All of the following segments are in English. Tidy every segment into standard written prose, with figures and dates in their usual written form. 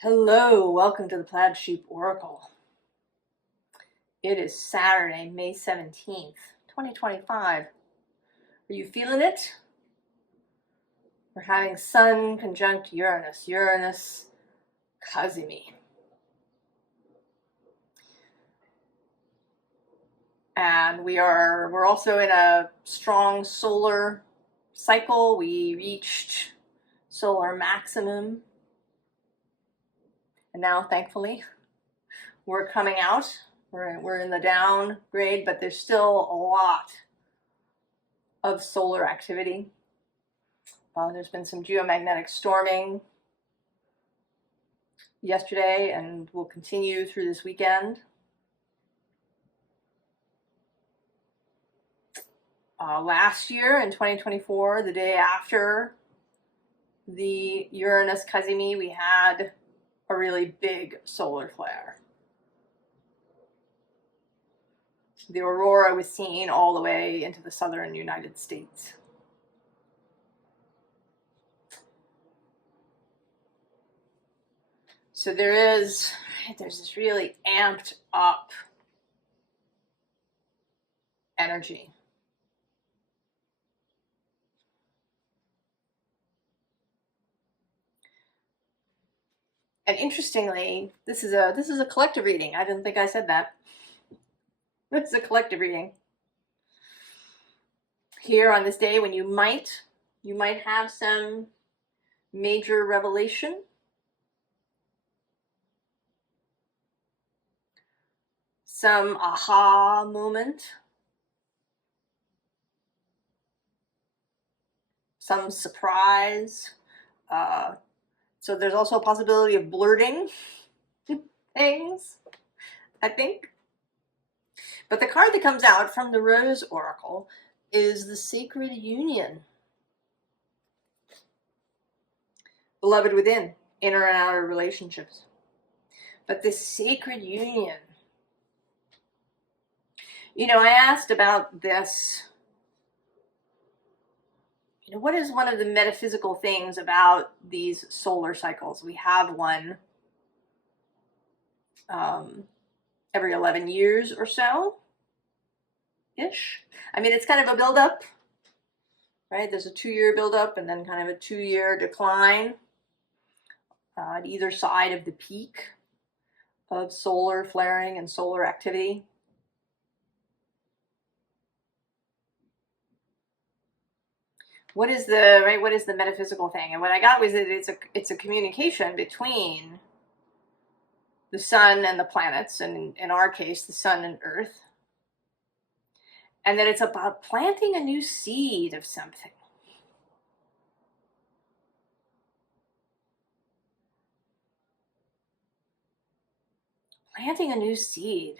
Hello, welcome to the Plaid Oracle. It is Saturday, May 17th, 2025. Are you feeling it? We're having Sun conjunct Uranus. Uranus Kazumi. And we're also in a strong solar cycle. We reached solar maximum. And now, thankfully, we're coming out. We're in the downgrade, but there's still a lot of solar activity. There's been some geomagnetic storming yesterday and will continue through this weekend. Last year in 2024, the day after the Uranus Kazumi, we had a really big solar flare. The aurora was seen all the way into the southern United States. So there's this really amped up energy. And interestingly, this is a collective reading. I didn't think I said that. This is a collective reading. Here on this day when you might have some major revelation. Some aha moment. Some surprise. So there's also a possibility of blurting things, I think. But the card that comes out from the Rose Oracle is the Sacred Union. Beloved within, inner and outer relationships. But this Sacred Union, I asked about this. What is one of the metaphysical things about these solar cycles? We have one every 11 years or so-ish. I mean, it's kind of a buildup, right? There's a 2-year buildup and then kind of a 2-year decline at either side of the peak of solar flaring and solar activity. What is the metaphysical thing? And what I got was that it's a communication between the sun and the planets, and in our case, the sun and Earth. And that it's about planting a new seed of something. Planting a new seed.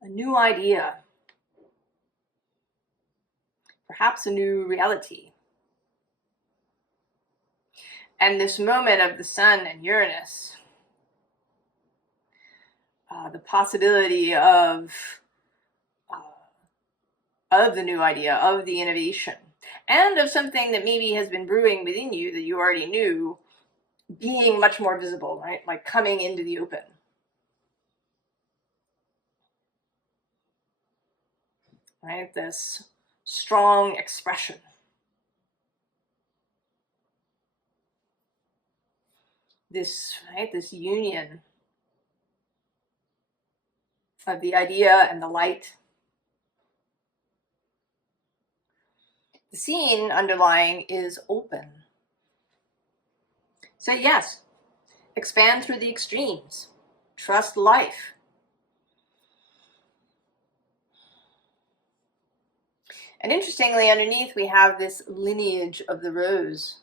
A new idea. Perhaps a new reality. And this moment of the sun and Uranus, the possibility of the new idea, of the innovation, and of something that maybe has been brewing within you that you already knew, being much more visible, right? Like coming into the open. Right? This strong expression. This union of the idea and the light. The scene underlying is open. So yes, expand through the extremes. Trust life. And interestingly, underneath we have this lineage of the rose,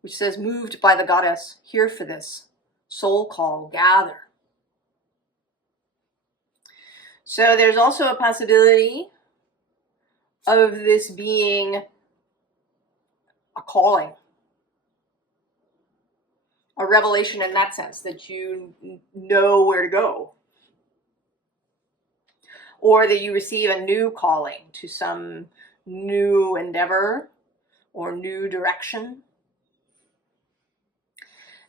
which says, moved by the goddess, here for this, soul call, gather. So there's also a possibility of this being a calling, a revelation in that sense, that you know where to go, or that you receive a new calling to some new endeavor or new direction.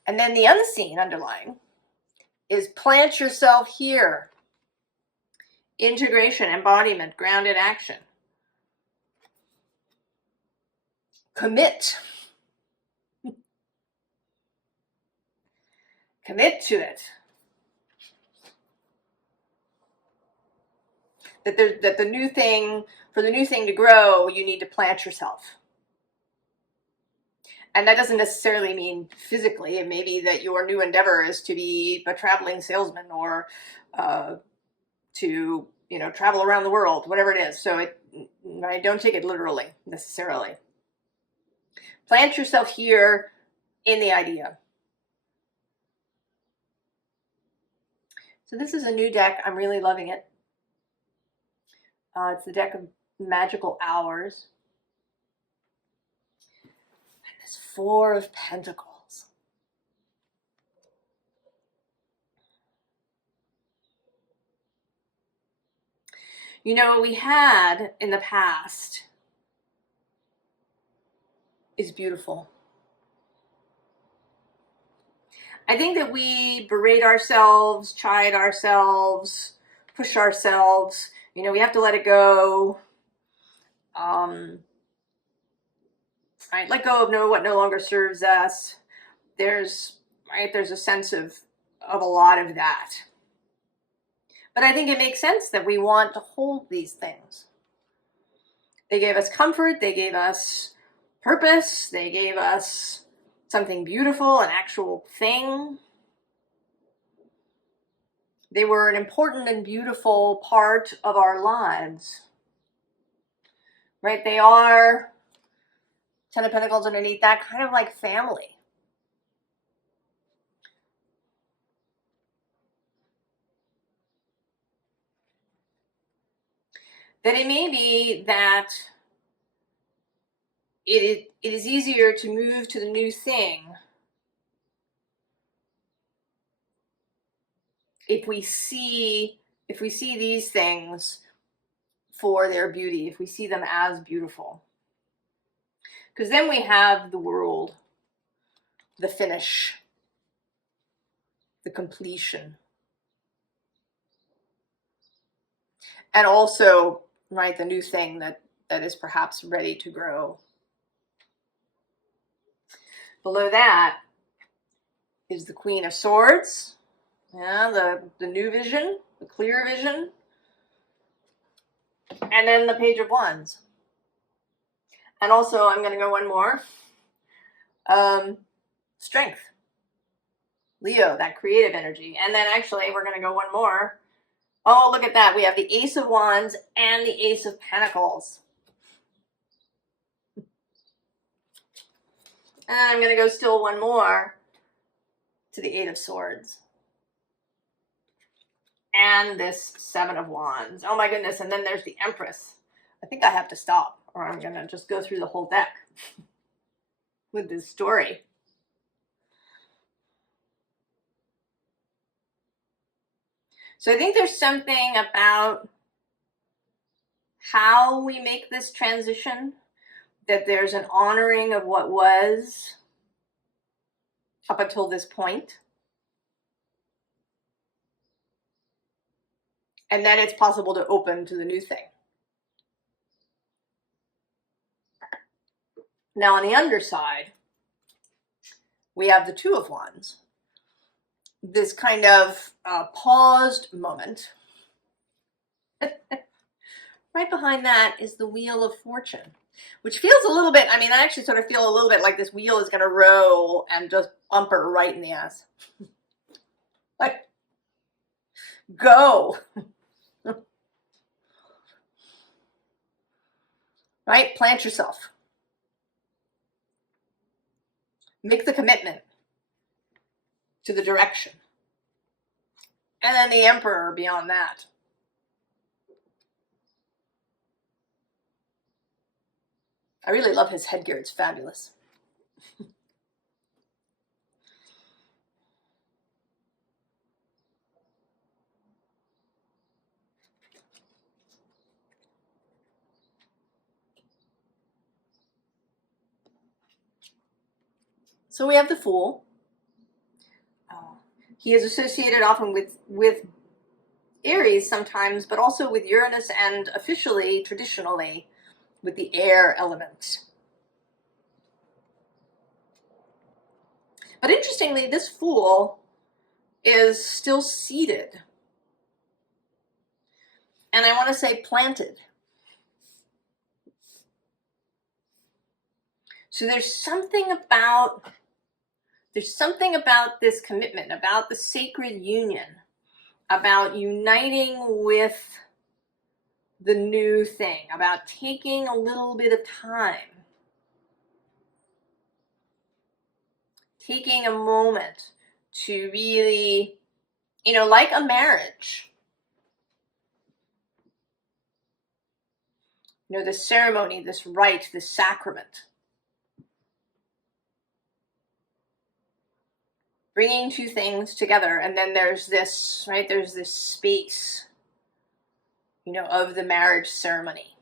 And then the unseen underlying is plant yourself here. Integration, embodiment, grounded action. Commit. Commit to it. That the new thing, for the new thing to grow, you need to plant yourself. And that doesn't necessarily mean physically. It may be that your new endeavor is to be a traveling salesman or to, you know, travel around the world, whatever it is. So I don't take it literally necessarily. Plant yourself here in the idea. So this is a new deck. I'm really loving it. It's the deck of Magical Hours. And this Four of Pentacles. You know, what we had in the past is beautiful. I think that we berate ourselves, chide ourselves, push ourselves. You know, we have to let it go. Right, let go of what no longer serves us. There's a sense of a lot of that. But I think it makes sense that we want to hold these things. They gave us comfort, they gave us purpose, they gave us something beautiful, an actual thing. They were an important and beautiful part of our lives. Right? They are, Ten of Pentacles underneath that, kind of like family. That it may be that it is easier to move to the new thing if we see these things for their beauty, if we see them as beautiful. Because then we have the world, the finish, the completion. And also, right, the new thing that is perhaps ready to grow. Below that is the Queen of Swords. Yeah, the new vision, the clear vision. And then the Page of Wands. And also, I'm going to go one more. Strength. Leo, that creative energy. And then actually, we're going to go one more. Oh, look at that. We have the Ace of Wands and the Ace of Pentacles. And then I'm going to go still one more to the Eight of Swords. And this Seven of Wands. Oh my goodness. And then there's the Empress. I think I have to stop, or I'm going to just go through the whole deck with this story. So I think there's something about how we make this transition, that there's an honoring of what was up until this point. And then it's possible to open to the new thing. Now on the underside, we have the Two of Wands. This kind of paused moment. Right behind that is the Wheel of Fortune, which feels a little bit, I mean, I actually sort of feel a little bit like this wheel is going to roll and just bump her right in the ass. Like, go. Right? Plant yourself. Make the commitment to the direction. And then the Emperor beyond that. I really love his headgear. It's fabulous. So we have the Fool. He is associated often with Aries sometimes, but also with Uranus, and officially, traditionally, with the air element. But interestingly, this Fool is still seated. And I want to say planted. So there's something about this commitment, about the sacred union, about uniting with the new thing, about taking a little bit of time, taking a moment to really, like a marriage, this ceremony, this rite, this sacrament, bringing two things together. And then there's this, right, there's this space, of the marriage ceremony.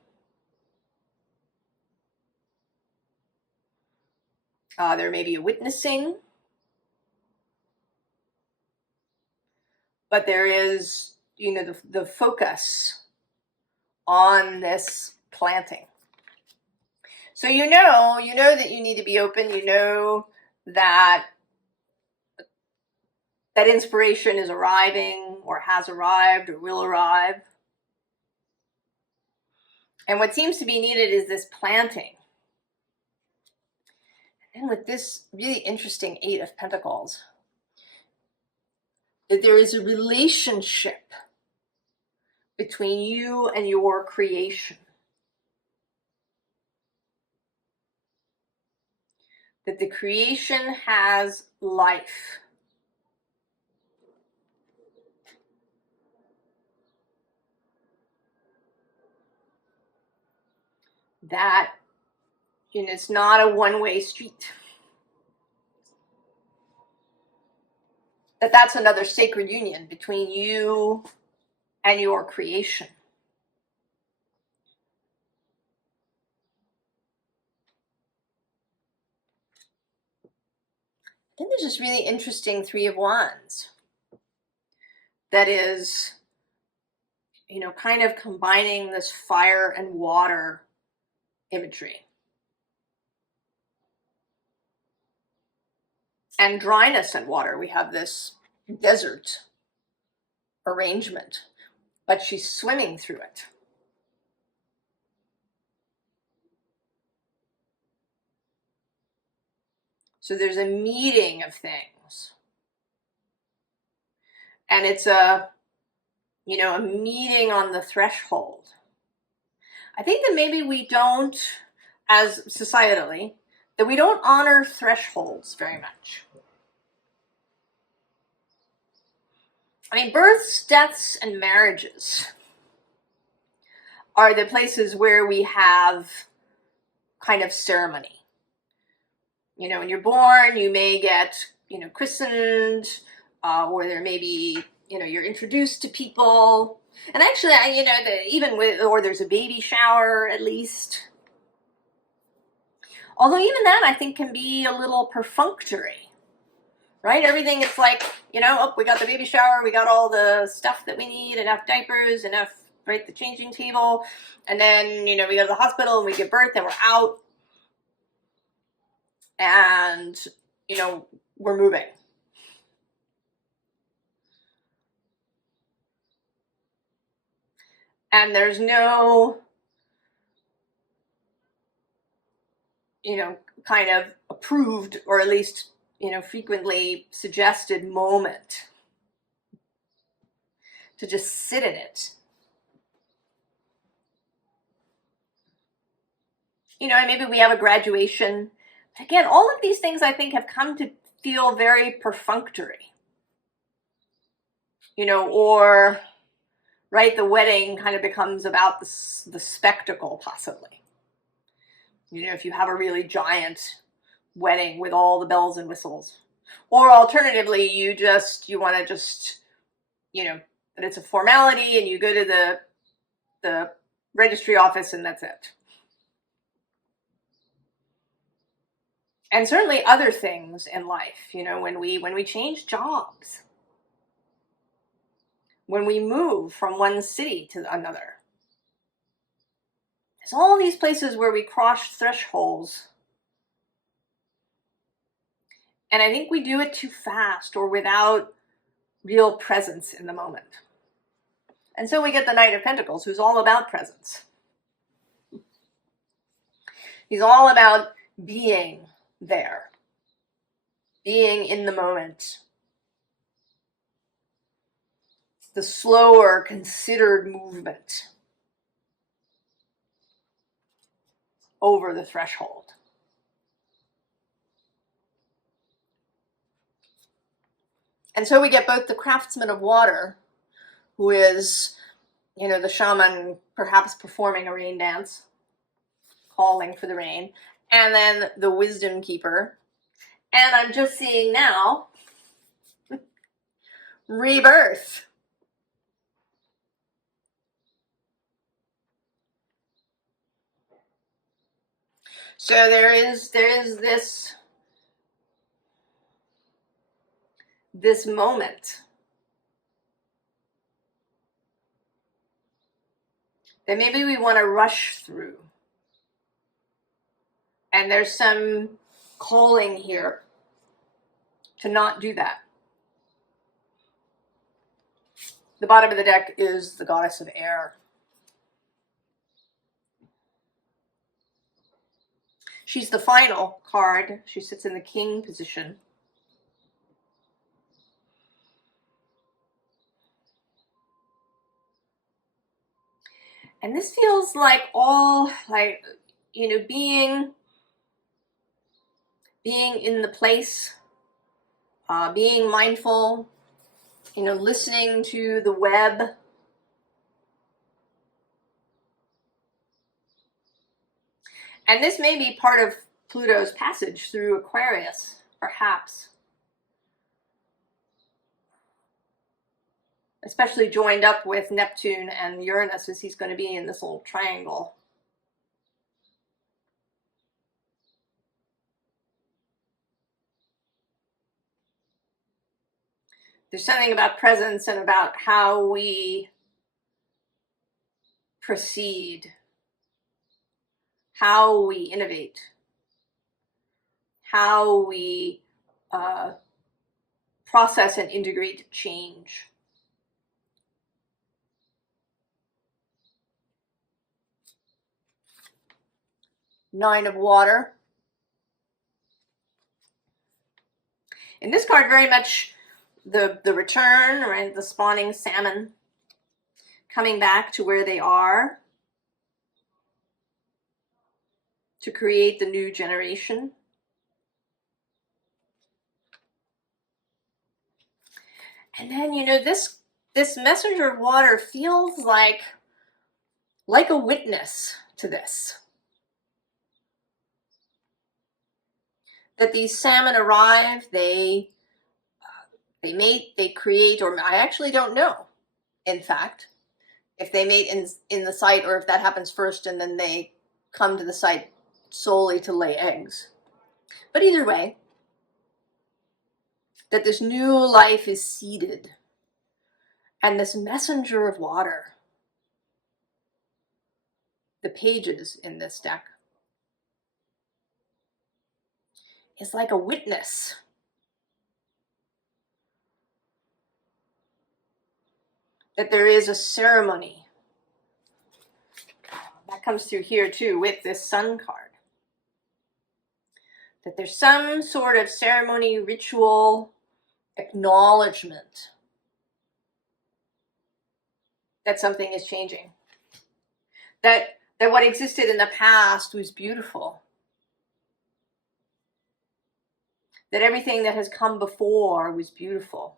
There may be a witnessing, but there is, the focus on this planting. So you know that you need to be open. You know that inspiration is arriving, or has arrived, or will arrive. And what seems to be needed is this planting. And with this really interesting Eight of Pentacles, that there is a relationship between you and your creation. That the creation has life. That it's not a one-way street. That's another sacred union between you and your creation. Then there's this really interesting Three of Wands that is, kind of combining this fire and water imagery. And dryness and water. We have this desert arrangement, but she's swimming through it. So there's a meeting of things. And it's a meeting on the threshold. I think that maybe we don't, as societally, that we don't honor thresholds very much. I mean, births, deaths, and marriages are the places where we have kind of ceremony. When you're born, you may get, christened, or there may be, you're introduced to people. And actually, or there's a baby shower at least. Although even that, I think, can be a little perfunctory, right? Everything, it's like, we got the baby shower, we got all the stuff that we need, enough diapers, enough, right, the changing table. And then, we go to the hospital and we give birth and we're out. And, we're moving. And there's no, kind of approved, or at least, frequently suggested moment to just sit in it. And maybe we have a graduation. But again, all of these things, I think, have come to feel very perfunctory. Or, right, the wedding kind of becomes about the spectacle, possibly. If you have a really giant wedding with all the bells and whistles. Or alternatively, you want to just, that it's a formality and you go to the registry office and that's it. And certainly other things in life, when we change jobs, when we move from one city to another. There's all these places where we cross thresholds. And I think we do it too fast or without real presence in the moment. And so we get the Knight of Pentacles, who's all about presence. He's all about being there, being in the moment. The slower, considered movement over the threshold. And so we get both the craftsman of water, who is, you know, the shaman perhaps performing a rain dance, calling for the rain, and then the wisdom keeper. And I'm just seeing now rebirth. So there is this moment that maybe we want to rush through. And there's some calling here to not do that. The bottom of the deck is the goddess of air. She's the final card. She sits in the king position. And this feels like all, like, you know, being in the place, being mindful, you know, listening to the web. And this may be part of Pluto's passage through Aquarius, perhaps. Especially joined up with Neptune and Uranus, as he's going to be in this little triangle. There's something about presence and about how we proceed, how we innovate, how we process and integrate change. Nine of Water. In this card, very much the return, right? The spawning salmon coming back to where they are to create the new generation. And then, you know, this messenger of water feels like a witness to this. That these salmon arrive, they mate, they create, or I actually don't know, in fact, if they mate in the site or if that happens first and then they come to the site solely to lay eggs. But either way, that this new life is seeded. And this messenger of water, the pages in this deck, is like a witness. That there is a ceremony. That comes through here too with this sun card. That there's some sort of ceremony, ritual, acknowledgement that something is changing. That what existed in the past was beautiful. That everything that has come before was beautiful.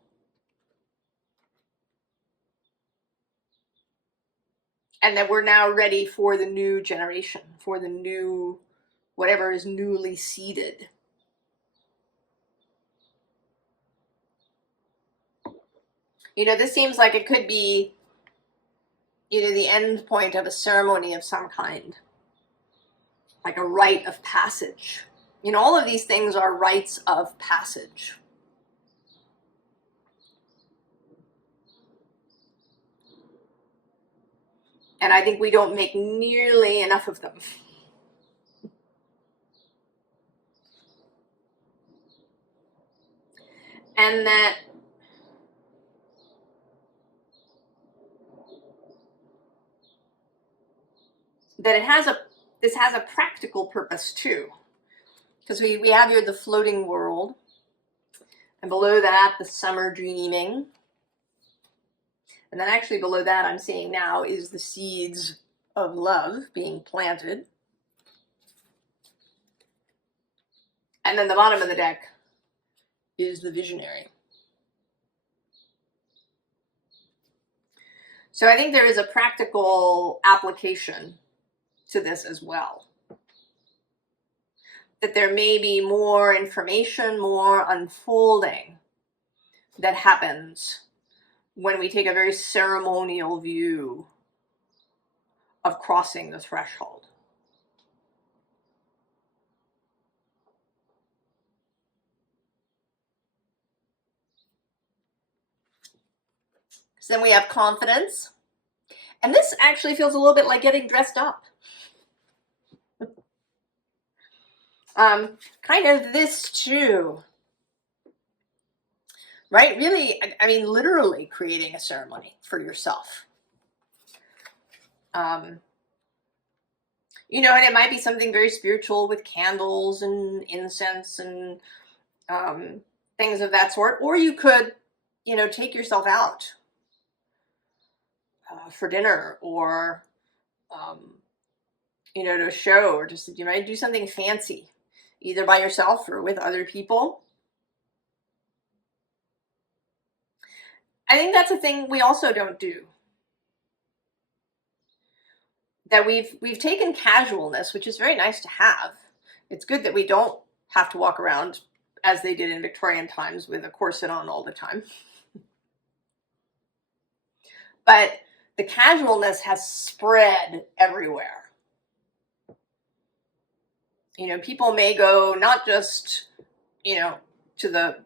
And that we're now ready for the new generation, for the new, whatever is newly seeded. You know, this seems like it could be, you know, the end point of a ceremony of some kind. Like a rite of passage. You know, all of these things are rites of passage. And I think we don't make nearly enough of them. And that this has a practical purpose too. Because we have here the floating world, and below that the summer dreaming. And then actually below that I'm seeing now is the seeds of love being planted. And then the bottom of the deck is the visionary. So I think there is a practical application to this as well. That there may be more information, more unfolding that happens when we take a very ceremonial view of crossing the threshold. So then we have confidence. And this actually feels a little bit like getting dressed up. Kind of this too. Right? Really, I mean, literally creating a ceremony for yourself. You know, and it might be something very spiritual with candles and incense and things of that sort. Or you could, you know, take yourself out for dinner, or, you know, to a show, or just, you might do something fancy, either by yourself or with other people. I think that's a thing we also don't do. That we've taken casualness, which is very nice to have. It's good that we don't have to walk around as they did in Victorian times with a corset on all the time. But the casualness has spread everywhere. You know, people may go not just, you know, to the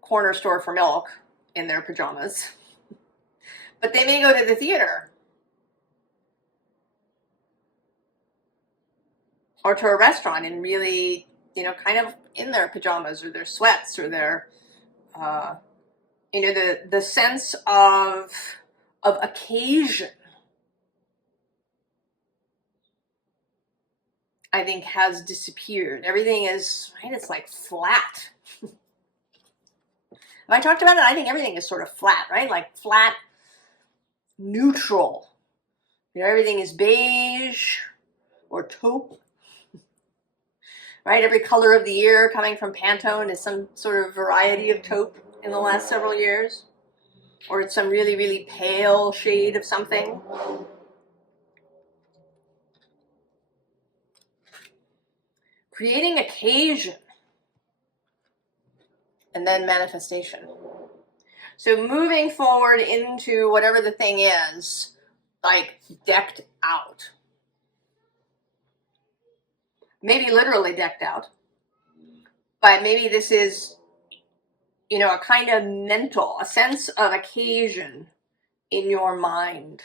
corner store for milk in their pajamas, but they may go to the theater or to a restaurant and really, you know, kind of in their pajamas or their sweats or their, you know, the sense of occasion, I think, has disappeared. Everything is, right, it's like flat. Have I talked about it? I think everything is sort of flat, right? Like flat, neutral. You know, everything is beige or taupe. Right? Every color of the year coming from Pantone is some sort of variety of taupe in the last several years. Or it's some really, really pale shade of something. Creating occasion. And then manifestation. So moving forward into whatever the thing is, like decked out. Maybe literally decked out. But maybe this is, you know, a kind of mental, a sense of occasion in your mind.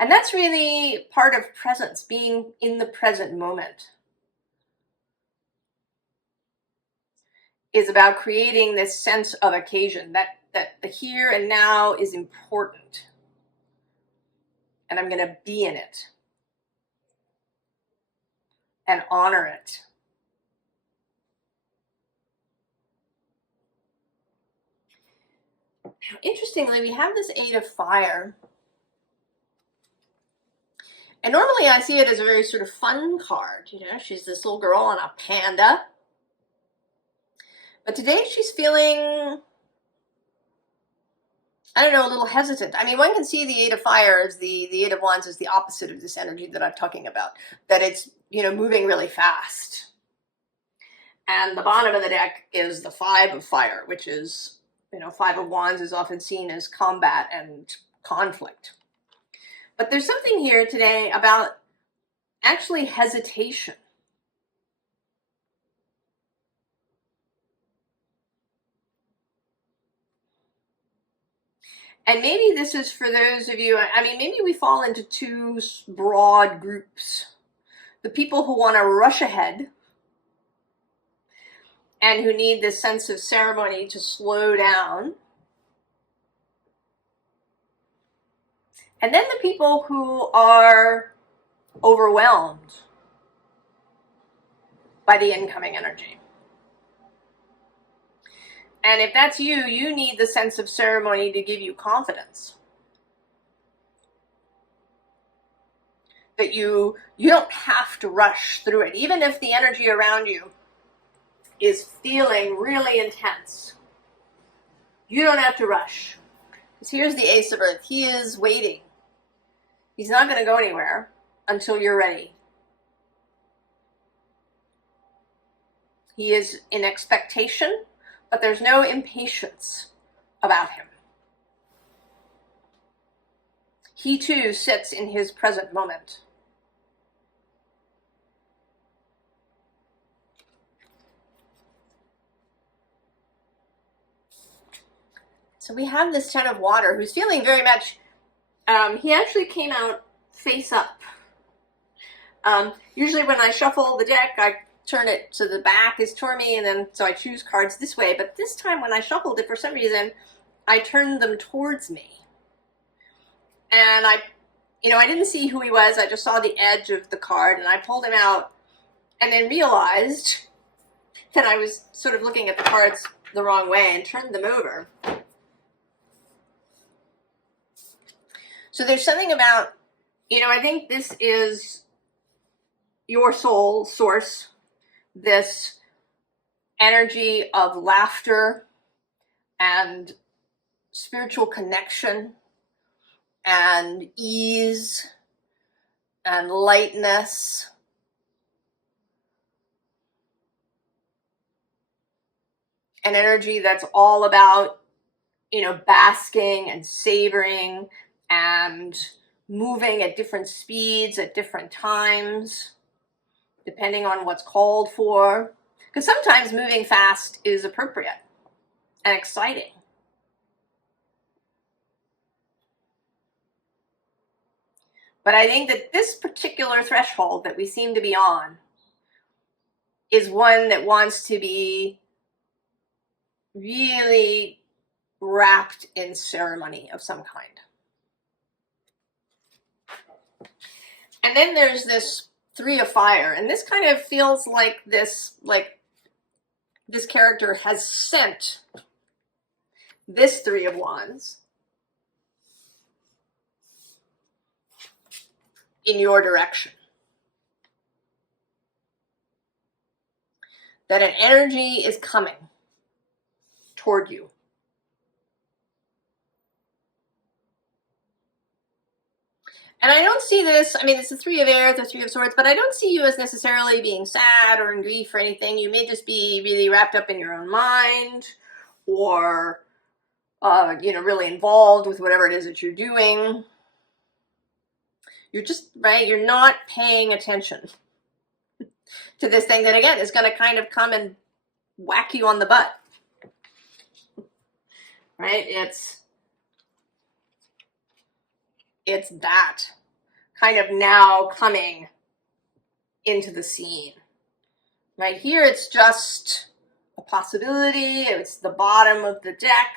And that's really part of presence, being in the present moment. Is about creating this sense of occasion, that the here and now is important. And I'm going to be in it. And honor it. Now, interestingly, we have this Eight of Fire. And normally I see it as a very sort of fun card. You know, she's this little girl on a panda. But today she's feeling, I don't know, a little hesitant. I mean, one can see the Eight of Fire as the Eight of Wands is the opposite of this energy that I'm talking about. That it's, you know, moving really fast. And the bottom of the deck is the Five of Fire, which is, you know, Five of Wands is often seen as combat and conflict. But there's something here today about actually hesitation. And maybe this is for those of you, I mean, maybe we fall into two broad groups. The people who want to rush ahead and who need this sense of ceremony to slow down. And then the people who are overwhelmed by the incoming energy. And if that's you, you need the sense of ceremony to give you confidence. That you don't have to rush through it. Even if the energy around you is feeling really intense, you don't have to rush. Because here's the Ace of Earth. He is waiting. He's not going to go anywhere until you're ready. He is in expectation, but there's no impatience about him. He too sits in his present moment. So we have this Ten of Water who's feeling very much, he actually came out face up. Usually when I shuffle the deck, I turn it so the back is toward me, and then so I choose cards this way. But this time when I shuffled it, for some reason, I turned them towards me. And I didn't see who he was. I just saw the edge of the card, and I pulled him out and then realized that I was sort of looking at the cards the wrong way and turned them over. So there's something about, I think this is your soul source, this energy of laughter and spiritual connection and ease and lightness. An energy that's all about, basking and savoring and moving at different speeds at different times, depending on what's called for. Because sometimes moving fast is appropriate and exciting. But I think that this particular threshold that we seem to be on is one that wants to be really wrapped in ceremony of some kind. And then there's this Three of Fire, and this kind of feels like this character has sent this Three of Wands in your direction. That an energy is coming toward you. And I don't see this, it's the Three of Air, the Three of Swords, but I don't see you as necessarily being sad or in grief or anything. You may just be really wrapped up in your own mind or, really involved with whatever it is that you're doing. You're just, you're not paying attention to this thing that, again, is going to kind of come and whack you on the butt. Right? It's that kind of now coming into the scene. Right here, it's just a possibility. It's the bottom of the deck.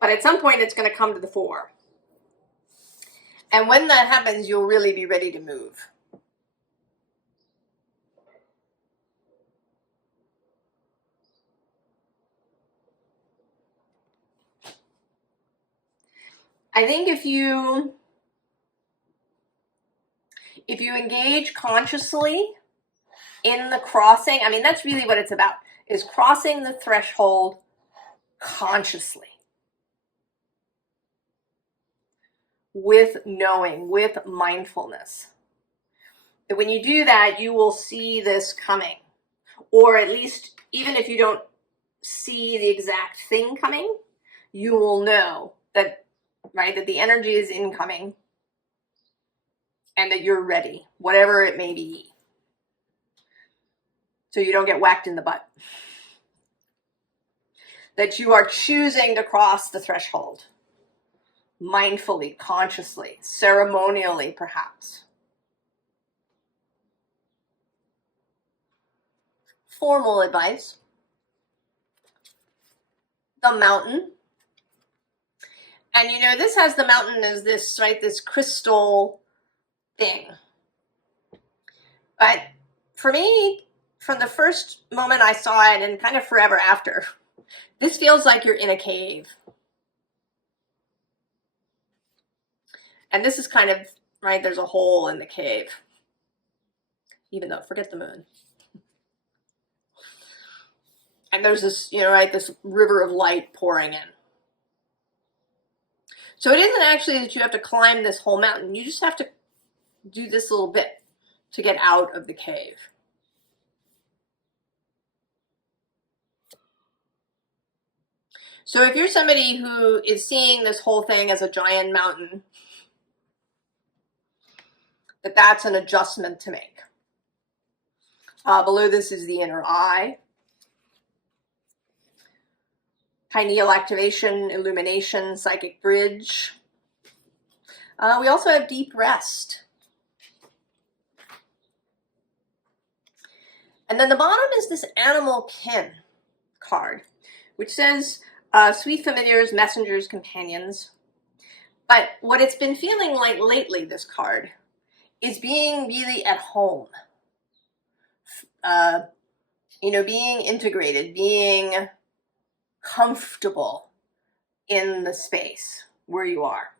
But at some point, it's going to come to the fore. And when that happens, you'll really be ready to move. I think if you engage consciously in the crossing, that's really what it's about, is crossing the threshold consciously. With knowing, with mindfulness. That when you do that, you will see this coming. Or at least, even if you don't see the exact thing coming, you will know that, that the energy is incoming and that you're ready, whatever it may be. So you don't get whacked in the butt. that you are choosing to cross the threshold. Mindfully, consciously, ceremonially, perhaps. Formal advice. The mountain. And you know, this has the mountain as this, right, this crystal thing. But for me, from the first moment I saw it and kind of forever after, this feels like you're in a cave. And this is kind of, right, there's a hole in the cave. Even though, forget the moon. And there's this, you know, right, this river of light pouring in. So it isn't actually that you have to climb this whole mountain. You just have to do this little bit to get out of the cave. So if you're somebody who is seeing this whole thing as a giant mountain, that's an adjustment to make. Below this is the inner eye. Pineal activation, illumination, psychic bridge. We also have deep rest. And then the bottom is this animal kin card, which says, sweet familiars, messengers, companions. But what it's been feeling like lately, this card, is being really at home. You know, being integrated, being comfortable in the space where you are.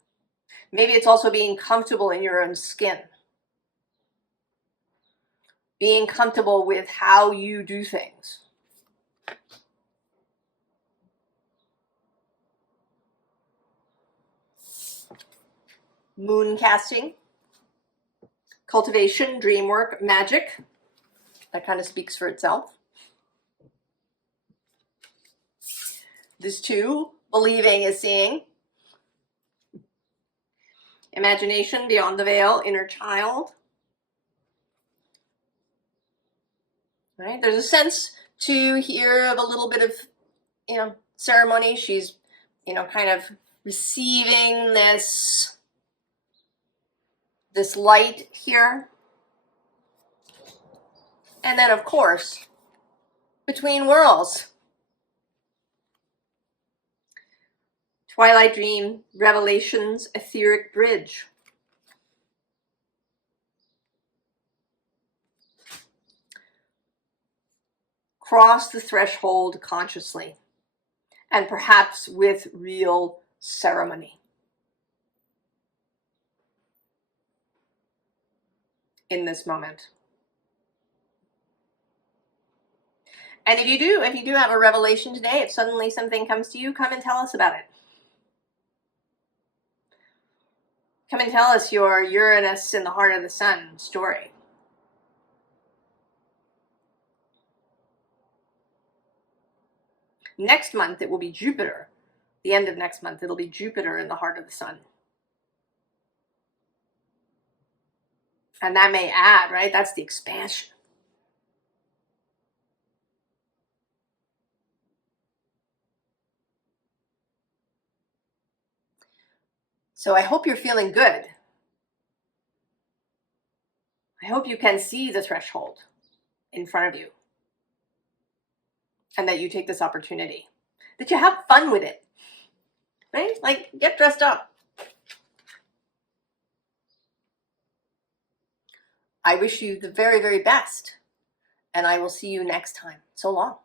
Maybe it's also being comfortable in your own skin. Being comfortable with how you do things. Moon casting, cultivation, dream work, magic. That kind of speaks for itself. This too, believing is seeing. Imagination, beyond the veil, inner child. Right? There's a sense to here of a little bit of, you know, ceremony. She's, you know, kind of receiving this light here. And then, of course, between worlds. Twilight dream, revelations, etheric bridge. Cross the threshold consciously, and perhaps with real ceremony. In this moment. And if you do have a revelation today, if suddenly something comes to you, come and tell us about it. Come and tell us your Uranus in the heart of the sun story. Next month, it will be Jupiter. The end of next month, it'll be Jupiter in the heart of the sun. And that may add, right? That's the expansion. So I hope you're feeling good. I hope you can see the threshold in front of you. And that you take this opportunity. That you have fun with it. Right? Like, get dressed up. I wish you the very, very best. And I will see you next time. So long.